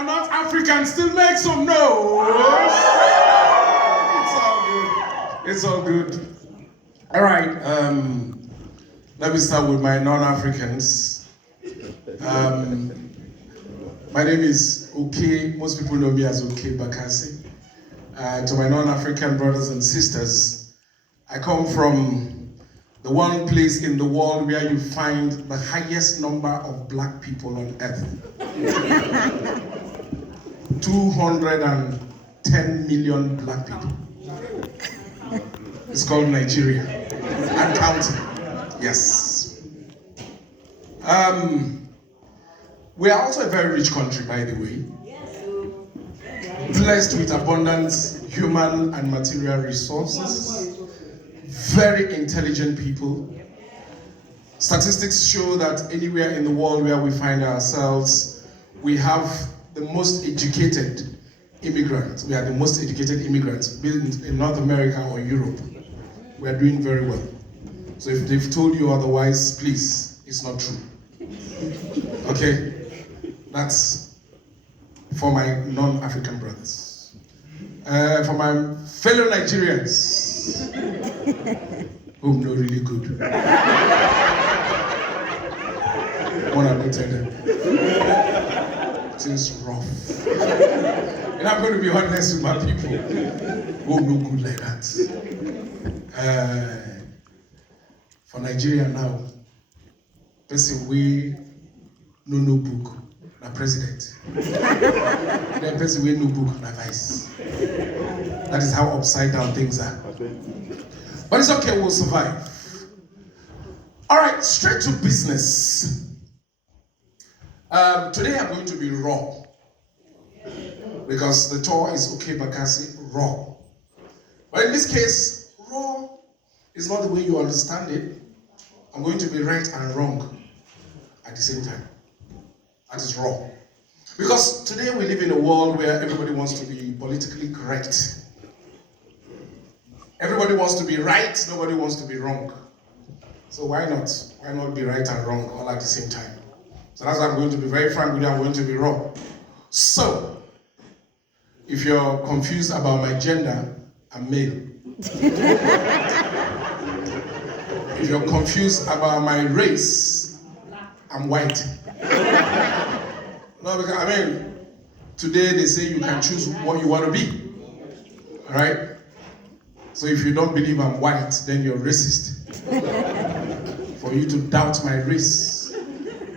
are not African still make some noise. It's all good. It's all good. All right. Let me start with my non-Africans. My name is Oke. Most people know me as Oke Bakassi. To my non-African brothers and sisters, I come from the one place in the world where you find the highest number of black people on earth. 210 million black people. It's called Nigeria. And counting. Yes. We are also a very rich country, by the way. Blessed with abundant human and material resources. Very intelligent people. Statistics show that anywhere in the world where we find ourselves, we have the most educated immigrants. We are the most educated immigrants, be it in North America or Europe. We are doing very well. So if they've told you otherwise, please, it's not true. Okay? That's for my non-African brothers. For my fellow Nigerians, who know really good. One I don't tell them. It's rough. And I'm going to be honest with my people who know good like that. For Nigeria now, person we no book, na president. Then person we no book, na vice. That is how upside down things are. But it's okay, we'll survive. All right, straight to business. Today I'm going to be raw. Because the tour is Oke Bakassi, raw. But in this case, raw is not the way you understand it. I'm going to be right and wrong at the same time. That is raw. Because today we live in a world where everybody wants to be politically correct. Everybody wants to be right, nobody wants to be wrong. So why not? Why not be right and wrong all at the same time? So that's why I'm going to be very frank with you, I'm going to be raw. So, if you're confused about my gender, I'm male. If you're confused about my race, I'm white. No, because I mean, today they say you can choose what you want to be. All right? So if you don't believe I'm white, then you're racist. For you to doubt my race.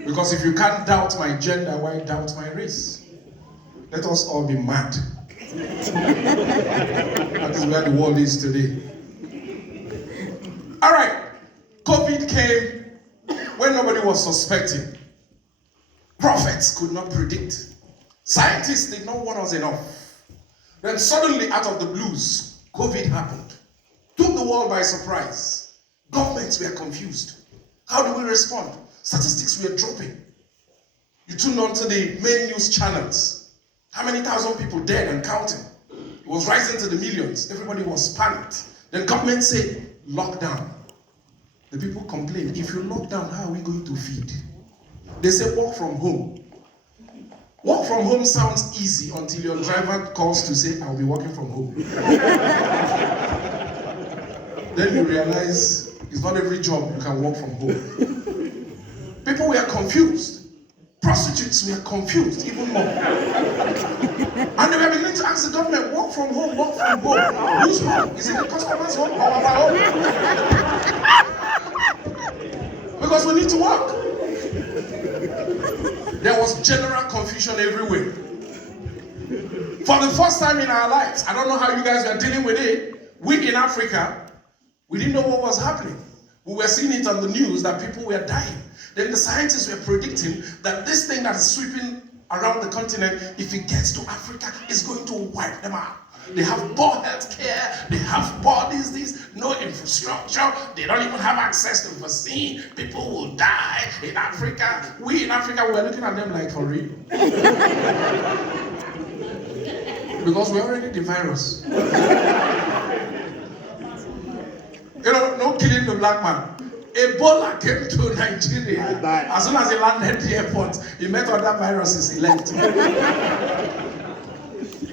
Because if you can't doubt my gender, why doubt my race? Let us all be mad. That is where the world is today. All right. COVID came when nobody was suspecting. Prophets could not predict. Scientists did not warn us enough. Then suddenly, out of the blues, COVID happened. Took the world by surprise. Governments were confused. How do we respond? Statistics were dropping. You tuned on to the main news channels. How many thousand people dead and counting? It was rising to the millions. Everybody was panicked. Then government said, lockdown. The people complained, if you lock down, how are we going to feed? They say, work from home. Work from home sounds easy until your driver calls to say, I'll be working from home. Then you realize it's not every job you can work from home. People were confused. Prostitutes were confused even more. And they were beginning to ask the government, work from home, work from home. Which home? Is it the customer's home or our home? Because we need to work. There was general confusion everywhere. For the first time in our lives, I don't know how you guys were dealing with it, we in Africa, we didn't know what was happening. We were seeing it on the news that people were dying. Then the scientists were predicting that this thing that is sweeping around the continent, if it gets to Africa, is going to wipe them out. They have poor health care, they have poor this, no infrastructure, they don't even have access to vaccine, people will die in Africa. We in Africa, we're looking at them like, for real? Because we're already the virus. You know, no killing the black man. Ebola came to Nigeria. As soon as he landed at the airport, he met other viruses, he left.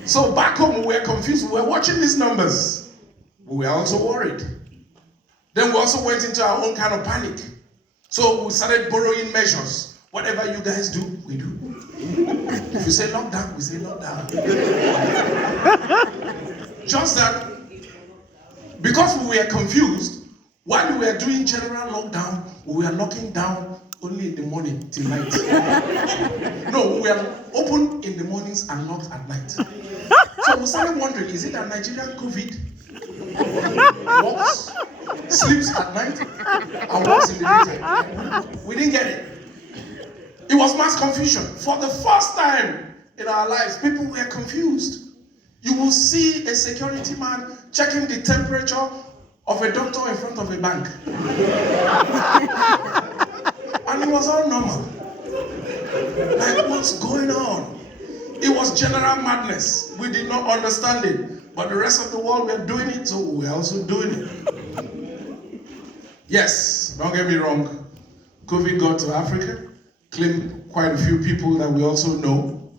So back home, we were confused. We were watching these numbers. We were also worried. Then we also went into our own kind of panic. So we started borrowing measures. Whatever you guys do, we do. If you say lockdown, we say lockdown. Just that, because we were confused, while we were doing general lockdown, we were locking down only in the morning till night. No, we were open in the mornings and locked at night. So we started wondering, is it a Nigerian COVID? Walks, sleeps at night, and walks in the daytime. We didn't get it. It was mass confusion. For the first time in our lives, people were confused. You will see a security man checking the temperature of a doctor in front of a bank. And it was all normal. Like, what's going on? It was general madness. We did not understand it. But the rest of the world were doing it, so we're also doing it. Yes, don't get me wrong. COVID got to Africa, claimed quite a few people that we also know.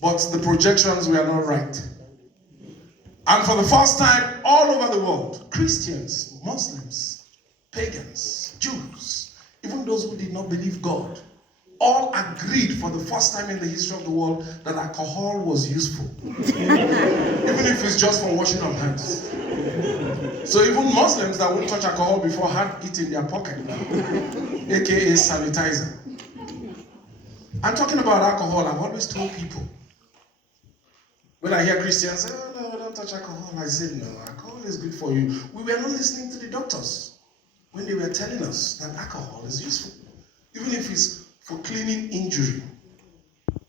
But the projections were not right. And for the first time, all over the world, Christians, Muslims, pagans, Jews, even those who did not believe God, all agreed for the first time in the history of the world that alcohol was useful. Even if it's just for washing of hands. So even Muslims that wouldn't touch alcohol before had it in their pocket now, aka sanitizer. I'm talking about alcohol. I've always told people, when I hear Christians say, oh no, don't touch alcohol, I say, no, alcohol is good for you. We were not listening to the doctors when they were telling us that alcohol is useful. Even if it's for cleaning injury.